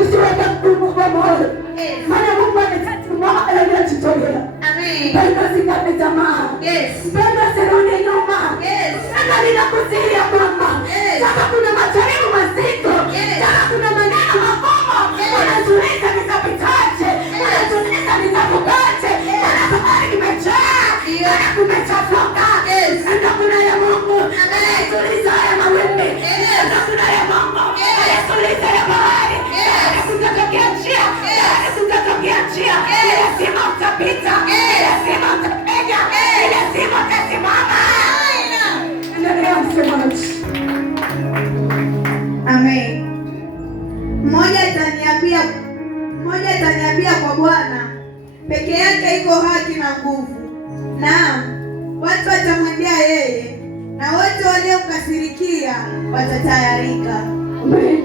Usiweke mgumu kwa moyo. Maana Mungu anajitolea. Mpendwa, usikate tamaa. Mpendwa, usione nyuma. Sasa ninakusihi kwamba kama kuna majaribu mazito, kama kuna maneno magumu, unajiuliza nitapitaje? Unajiuliza nitavukaje? Maana bahari imejaa, maana kumechafuka. Sasa kuna ya Mungu anayetuliza haya mawimbi. Sasa kuna ya Mungu anayetuliza ya bahari. Kutatokea njia, kutatokea njia. Lazima utapita, lazima utapenya, lazima utasimama. Endelea msemaji. Amen. Mmoja ataniambia kwa Bwana peke yake iko haki na nguvu. Naam, watu watamwendea yeye, na wote waliomkasirikia watatayarika.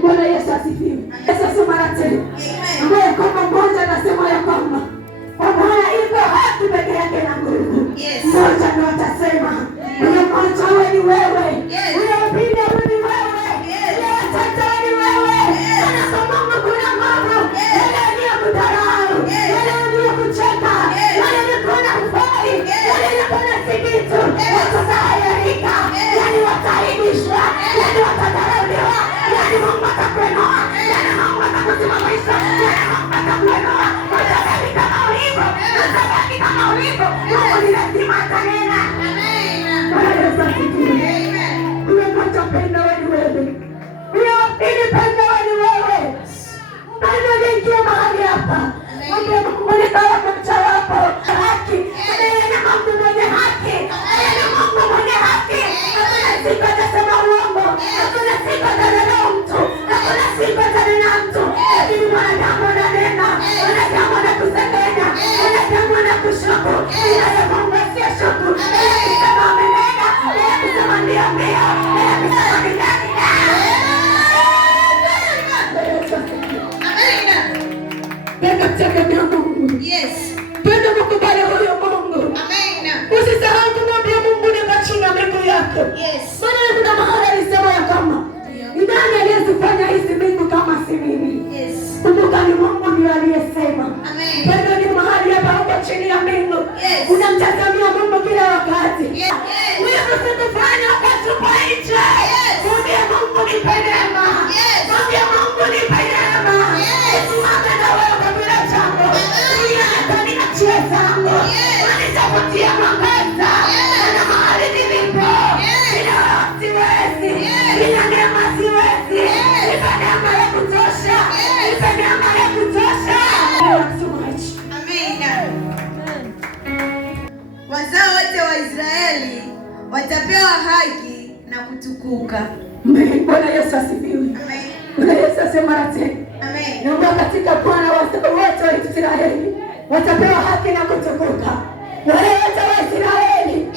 Bwana Yesu asifiwe. Yesu mara tena. Amen. Kama mmoja anasema ya kwamba kwa Bwana iko haki peke yake na nguvu. Mmoja ndio atasema huyo mmoja wewe ni wewe. Huyo pili ni wewe. Huyo watatu ni wewe. Anasema Mungu kuna mambo. Yale ni kudharau. Yale ni kucheka. Yale ni kuna kufai. Yale ni kuna sikitu. Watatayarika. Yani wataibishwa. Yani watadharauliwa. Yani Mungu atakuinua. Yani Mungu atakusimamisha. Yani Mungu atakuinua. Utabaki kama ulivyo. Utabaki kama ulivyo. Mungu ni lazima atanena. Bwana Yesu asifiwe. Huyo mmoja penda wewe ni wewe. Huyo pili penda wewe ni wewe. Bwana niingie mahali hapa. Mwambie Mungu mwenye baraka mchana hapo. Haki. Yeye ni Mungu mwenye haki. Yeye ni Mungu mwenye haki. Hakuna siku atasema uongo. Hakuna siku atadharau mtu. Hakuna siku atanena mtu. Lakini mwanadamu ananena. Mwanadamu anakusengenya. Mwanadamu anakushuku. Yeye Mungu asiyeshuku. Yeye akisema amenena. Yeye akisema ndio ndio. Yeye akisema ni ndani. Penda kutegemea Mungu. Penda kukubali huyo Mungu. Usisahau kumwambia Mungu ni chini ya miguu yako. Maana kuna mahali alisema ya kama ni nani aliyezifanya hizi mbingu kama si mimi? Kumbuka ni Mungu ndiye aliyesema. Penda ni mahali hapa huko chini ya mbingu. Unamtazamia Mungu kila wakati. Wewe usikufanya wakati upo nje. Mwambie Mungu nipe neema. Mwambie Mungu nipe neema. Usimame na wewe kwa bila jambo. Uniangalie na chia zangu. Unitafutia mwangaza. Na mahali nilipo. Sina siwezi. Sina neema siwezi. Nipe neema ya kutosha. Nipe neema ya kutosha. Wazao wote wa Israeli watapewa haki na kutukuka. Bwana Yesu asifiwe. Bwana Yesu asema tena. Naomba katika Bwana wazao wote wa Israeli watapewa haki na kutukuka. Wale wote wa Israeli